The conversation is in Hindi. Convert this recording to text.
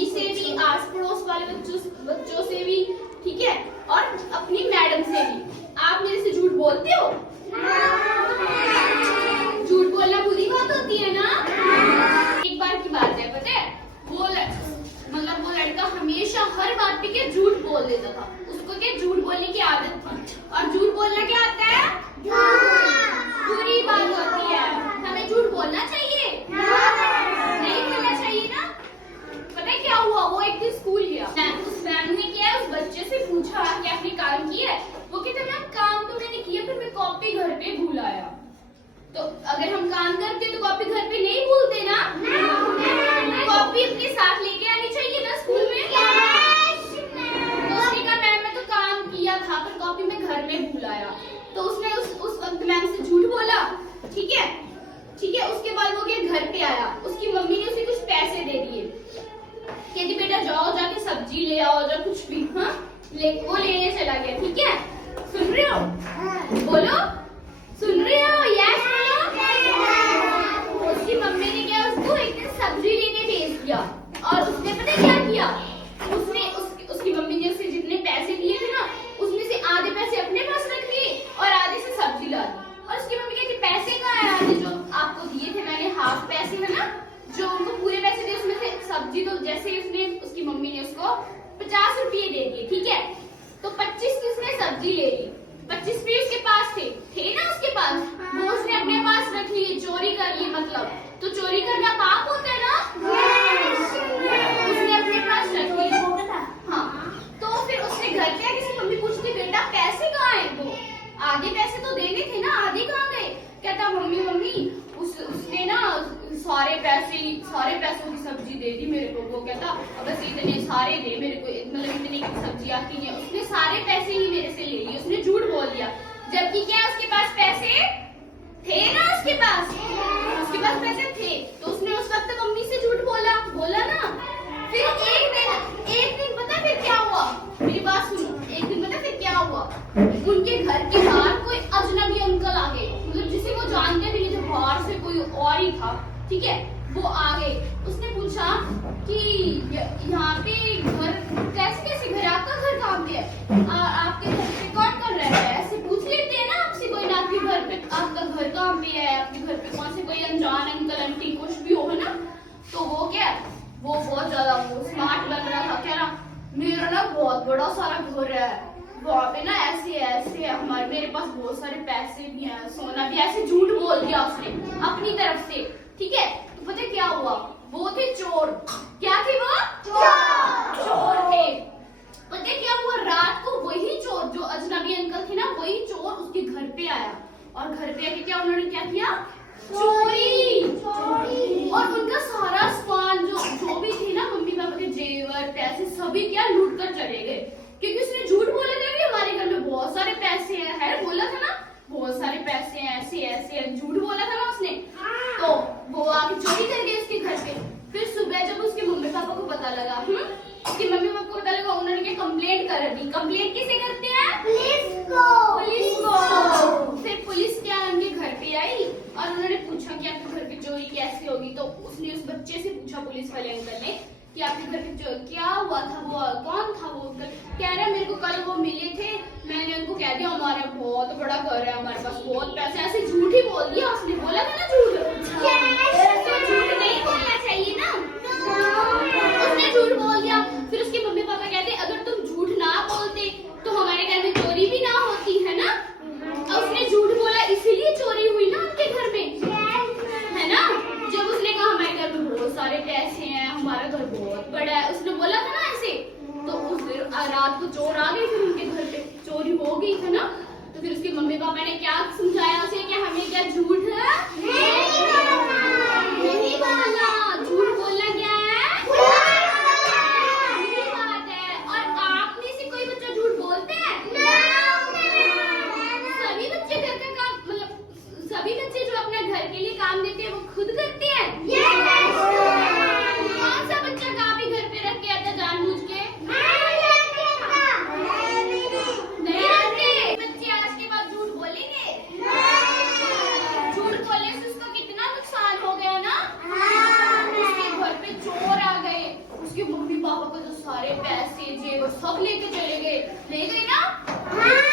मम्मी से भी, आस पड़ोस वाले बच्चों से भी, ठीक है, और अपनी मैडम से भी। आप मेरे से झूठ बोलते हो? झूठ बोलना बुरी बात होती है ना? एक बार की बात है, पता है, वो लड़का हमेशा हर बात पे क्या झूठ बोल देता था। उसको क्या झूठ बोलने की आदत थी। और झूठ बोलना क्या आता है? बुरी बात होती है। हमें झूठ बोलना चाहिए? नहीं बोलना चाहिए ना? पता है क्या हुआ? वो एक दिन स्कूल गया, उस मैम ने क्या उस बच्चे से पूछा कि आपने काम किया है? वो कहता मैम काम तो मैंने किया, पर मैं कॉपी घर पे भूल आया। तो अगर हम काम करते तो कॉपी घर पे नहीं भूलते ना? कॉपी अपने साथ लेके आनी चाहिए ना स्कूल में। तो उसने कहा मैम मैं तो काम किया था पर कॉपी मैं घर में भूल आया। तो उसने उस वक्त मैम से झूठ बोला, ठीक है। उसके बाद वो गया घर पे आया, उसकी मम्मी ने उसे कुछ पैसे दे दिए, कहती बेटा जाओ जाके सब्जी ले आओ या कुछ भी। हाँ, वो लेने चला गया, ठीक है। सुन रहे हो? बोलो, सुन रहे हो? यस बोलो। उसकी मम्मी ने क्या उसको एक दिन सब्जी लेने भेज दिया, और उसने पता क्या किया? उसकी मम्मी ने उसे जितने पैसे दिए थे ना, उसमें से आधे पैसे अपने पास रख लिए और आधे से सब्जी ला दी। और उसकी मम्मी कहती पैसे कहाँ है? आधे जो आपको दिए थे मैंने, हाफ पैसे है ना, जो उनको पूरे पैसे दिए उसमें से सब्जी तो जैसे उसकी मम्मी ने उसको 50 रुपये दे दिए, ठीक है। तो 25 की उसने सब्जी ले ली, 25 रुपये उसके पास थे ना उसके पास, वो उसने अपने पास रख लिए, चोरी कर ली मतलब। तो चोरी करना पाप होता है ना? उसने अपने पास रख ली। हाँ, तो फिर उसने घर पे आके मम्मी पूछती बेटा पैसे कहाँ है? वो आधे पैसे तो देने थे ना, आधे कहाँ गए? कहता मम्मी उसने ना सारे पैसों की सब्जी दे दी मेरे को। वो कहता बस इतने सारे दे मेरे को, मतलब इतने की सब्जी आती है। उसने सारे पैसे ही मेरे से ले लिए, उसने झूठ बोल दिया। जबकि क्या उसके पास पैसे थे ना? उसके पास पैसे थे, तो उसने उस वक्त मम्मी से झूठ बोला ना। फिर एक दिन पता फिर क्या हुआ? मेरी बात सुनो। एक दिन पता फिर क्या हुआ? उनके घर के बाहर कोई अजनबी अंकल आ गए, मतलब जिसे वो जानते भी नहीं थे, बाहर से कोई और ही था, ठीक है। वो आ गए, उसने पूछा कि यहाँ पे घर कैसे घर, आपका घर कहाँ पे है? आपके घर पे कौन रहता है? ऐसे पूछ लेते हैं ना आपसे कोई ना, आपके घर पे आपका घर कहाँ पे है, आपके घर पे कौन से कोई अनजान अंकल आंटी कुछ भी हो, है ना। तो वो बहुत ज्यादा स्मार्ट लग रहा था, कह रहा मेरा ना बहुत बड़ा सारा घर है, वहाँ पे ना ऐसे हमारे मेरे पास बहुत सारे पैसे भी हैं, सोना भी। ऐसे झूठ बोल दिया उसने अपनी तरफ से, ठीक है। तो पता क्या हुआ? वो थे चोर। क्या थे वो? चोर थे। पता क्या हुआ? रात को वही चोर जो अजनबी अंकल थे ना, वही चोर उसके घर पे आया, और घर पे आके क्या उन्होंने क्या किया? चोरी। और उनका सारा सामान जो भी थे ना, मम्मी पापा के जेवर पैसे सभी क्या लूट कर चले गए, क्योंकि उसने झूठ बोला था कि हमारे घर में बहुत सारे पैसे हैं, बोला था ना बहुत सारे पैसे हैं, ऐसे झूठ बोला था ना उसने। तो वो आके चोरी कर गए उसके घर पे। फिर सुबह जब उसके मम्मी पापा को पता लगा, उसके मम्मी पापा को पता लगा, उन्होंने क्या कंप्लेंट कर दी। कंप्लेंट किसे करते हैं? पुलिस को। फिर पुलिस क्या उनके घर पे आई और उन्होंने पूछा कि आपके घर पे चोरी कैसे होगी। तो उसने उस बच्चे से पूछा, पुलिस वाले अंकल ने, कि आपके घर पे क्या हुआ था, वो कौन था वो अंकल? कह रहा मेरे को कल वो मिले थे, मैंने उनको कह दिया हमारा बहुत बड़ा घर है, हमारे पास बहुत पैसे। ऐसे झूठ ही बोल दिया उसने। बोला था ना झूठ, तो झूठ नहीं बोलना चाहिए ना। उसने झूठ बोल दिया। फिर उसके मम्मी पापा कहते अगर तुम झूठ ना बोलते तो हमारे घर में चोरी भी ना होती, है ना। उसने झूठ बोला इसीलिए चोरी हुई ना उनके घर में, है ना। जब उसने कहा हमारे घर में बहुत सारे पैसे हैं, हमारा घर बहुत बड़ा है, उसने बोला था ना ऐसे, तो उस रात को चोर आ गए, फिर उनके घर पे चोरी हो गई, है ना। तो फिर उसके मम्मी पापा ने क्या समझाया उसे कि हमें क्या झूठ नहीं बोलना, झूठ बोलना क्या है बुरी बात है। और आप में से कोई बच्चा झूठ बोलते हैं? सभी बच्चे घर का काम, मतलब सभी बच्चे जो अपने घर के लिए काम देते हैं वो खुद करते हैं। कौन सा बच्चा काम ही घर पे रख के आता जानबूझ के? नहीं रखते। बच्चे आज के बाद झूठ बोलेंगे? झूठ बोलने से उसको कितना नुकसान हो गया ना। सारे पैसे जेवर सब लेके चले गए, ले गए ना? हाँ